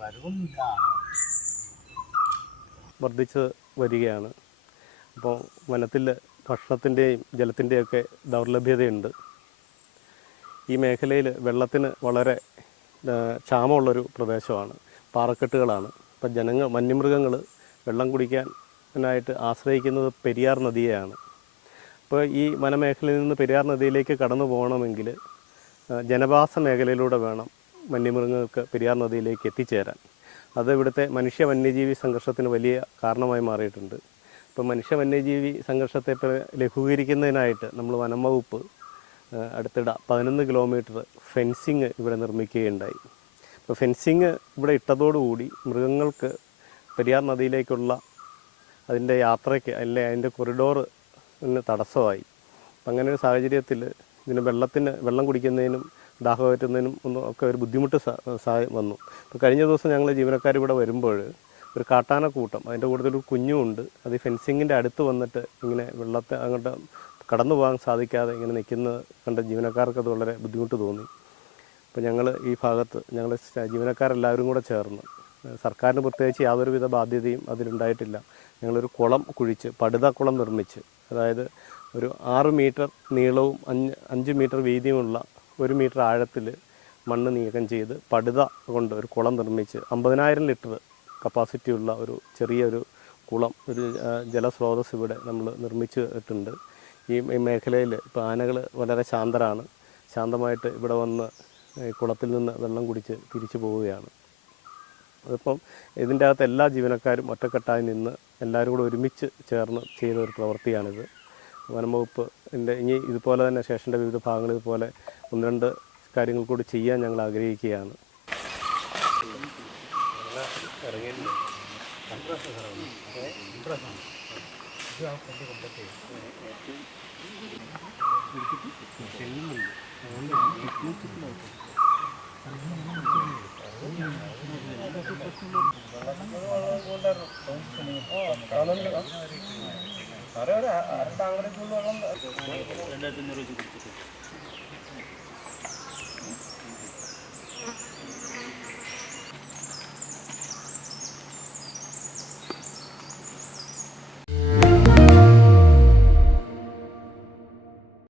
വരവൊന്നുമില്ല വർദ്ധിച്ച് വരികയാണ്. അപ്പോൾ വനത്തിൽ ഭക്ഷണത്തിന്റെയും ജലത്തിന്റെയൊക്കെ ദൗർലഭ്യതയുണ്ട്. ഈ മേഖലയിൽ വെള്ളത്തിന് വളരെ ക്ഷാമമുള്ളൊരു പ്രദേശമാണ്. പാറക്കെട്ടുകളാണ്. അപ്പം ജനങ്ങൾ വന്യമൃഗങ്ങൾ വെള്ളം കുടിക്കാനായിട്ട് ആശ്രയിക്കുന്നത് പെരിയാർ നദിയെയാണ്. അപ്പോൾ ഈ വനമേഖലയിൽ നിന്ന് പെരിയാർ നദിയിലേക്ക് കടന്നു പോകണമെങ്കിൽ ജനവാസ മേഖലയിലൂടെ വേണം വന്യമൃഗങ്ങൾക്ക് പെരിയാർ നദിയിലേക്ക് എത്തിച്ചേരാൻ. അത് ഇവിടുത്തെ മനുഷ്യ വന്യജീവി സംഘർഷത്തിന് വലിയ കാരണമായി മാറിയിട്ടുണ്ട്. ഇപ്പോൾ മനുഷ്യ വന്യജീവി സംഘർഷത്തെ ലഘൂകരിക്കുന്നതിനായിട്ട് നമ്മൾ വനം വകുപ്പ് അടുത്തിടെ പതിനൊന്ന് കിലോമീറ്റർ ഫെൻസിങ് ഇവിടെ നിർമ്മിക്കുകയുണ്ടായി. അപ്പോൾ ഫെൻസിങ് ഇവിടെ ഇട്ടതോടുകൂടി മൃഗങ്ങൾക്ക് പെരിയാർ നദിയിലേക്കുള്ള അതിന്റെ യാത്രയ്ക്ക് അല്ലെ അതിന്റെ കൊറിഡോറിന് തടസ്സമായി. അങ്ങനെ ഒരു സാഹചര്യത്തിൽ ഇതിന് വെള്ളത്തിന് വെള്ളം കുടിക്കുന്നതിനും ദാഹം പറ്റുന്നതിനും ഒന്നും ഒക്കെ ഒരു ബുദ്ധിമുട്ട് വന്നു. അപ്പോൾ കഴിഞ്ഞ ദിവസം ഞങ്ങൾ ജീവനക്കാർ ഇവിടെ വരുമ്പോൾ ഒരു കാട്ടാന കൂട്ടം അതിന്റെ കൂട്ടത്തിൽ കുഞ്ഞുമുണ്ട് അത് ഫെൻസിങ്ങിന്റെ അടുത്ത് വന്നിട്ട് ഇങ്ങനെ വെള്ളത്തെ അങ്ങോട്ട് കടന്നു പോകാൻ സാധിക്കാതെ ഇങ്ങനെ നിൽക്കുന്നത് കണ്ട ജീവനക്കാർക്ക് അത് വളരെ ബുദ്ധിമുട്ട് തോന്നി. അപ്പോൾ ഞങ്ങൾ ഈ ഭാഗത്ത് ഞങ്ങൾ ജീവനക്കാരെല്ലാവരും കൂടെ ചേർന്ന് സർക്കാരിന് പ്രത്യേകിച്ച് യാതൊരുവിധ ബാധ്യതയും അതിലുണ്ടായിട്ടില്ല. ഞങ്ങളൊരു കുളം കുഴിച്ച് പടുത കുളം നിർമ്മിച്ച് അതായത് ഒരു ആറ് മീറ്റർ നീളവും അഞ്ച് അഞ്ച് മീറ്റർ വീതിയുമുള്ള ഒരു മീറ്റർ ആഴത്തിൽ മണ്ണ് നീക്കം ചെയ്ത് പടുത കൊണ്ട് ഒരു കുളം നിർമ്മിച്ച് അമ്പതിനായിരം ലിറ്റർ കപ്പാസിറ്റിയുള്ള ഒരു ചെറിയൊരു കുളം ഒരു ജലസ്രോതസ് ഇവിടെ നമ്മൾ നിർമ്മിച്ചിട്ടുണ്ട്. ഈ മേഖലയിൽ ഇപ്പോൾ ആനകൾ വളരെ ശാന്തരാണ്. ശാന്തമായിട്ട് ഇവിടെ വന്ന് കുളത്തിൽ നിന്ന് വെള്ളം കുടിച്ച് തിരിച്ചു പോവുകയാണ്. അതിപ്പം ഇതിന്റെ അകത്ത് എല്ലാ ജീവനക്കാരും ഒറ്റക്കെട്ടായി നിന്ന് എല്ലാവരും കൂടെ ഒരുമിച്ച് ചേർന്ന് ചെയ്യുന്ന ഒരു പ്രവൃത്തിയാണിത് വനംവകുപ്പ് ഇനി ഇതുപോലെ തന്നെ ശേഷന്റെ വിവിധ ഭാഗങ്ങൾ ഇതുപോലെ ഒന്ന് രണ്ട് കാര്യങ്ങൾ കൂടി ചെയ്യാൻ ഞങ്ങൾ ആഗ്രഹിക്കുകയാണ്. ചെല്ലുന്നുണ്ട് രണ്ടായിരത്തി അഞ്ഞൂറ് വെച്ച് കൊടുത്തിട്ട്